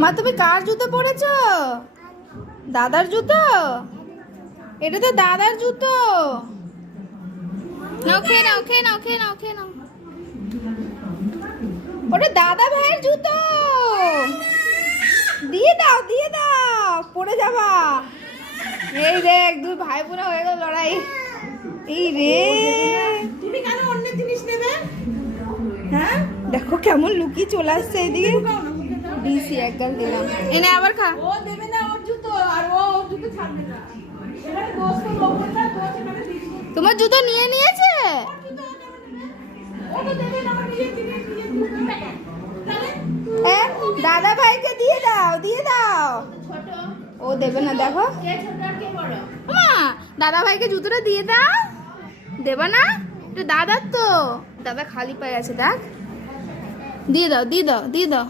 মা তুমি কার জুতো পরেছো? দাদার জুতো? এটা তো দাদার জুতো। নাও খেয়ে নাও, খেয়ে নাও, খেয়ে নাও, খেয়ে নাও। ওটা দাদা ভাইয়ের জুতো। দিয়ে দাও, দিয়ে দাও, পড়ে যাবা। এই দেখ দুই ভাই বোনা হয়ে গেল লড়াই। এই রে তুমি কেন অন্য জিনিস নেবে? হ্যাঁ দেখো কেমন লুকিয়ে চলে আসছে এইদিকে। দিছি একগাল দিলাম, এনে আবার খা। ও দেবে না ওর জুতো, আর ও ওর জুতো ছাড়বে না। এবারে দোষ তো লোকের না, দোষ এখানে দিচ্ছি। তোমার জুতো নিয়ে নিয়েছে? ওর জুতো ও তো দেবে না, আমার নিজের জিনিস নিজের জুতো তাহলে হ্যাঁ দাদা ভাইকে দিয়ে দাও, দিয়ে দাও। ছোট ও দেবে না দেখো। কে ছোট আর কে বড়? মা দাদা ভাইকে জুতোটা দিয়ে দাও। দেবে না? এটা দাদার তো। দাদা খালি পায়ে আছে দেখ। দিয়ে দাও, দিয়ে দাও, দিয়ে দাও।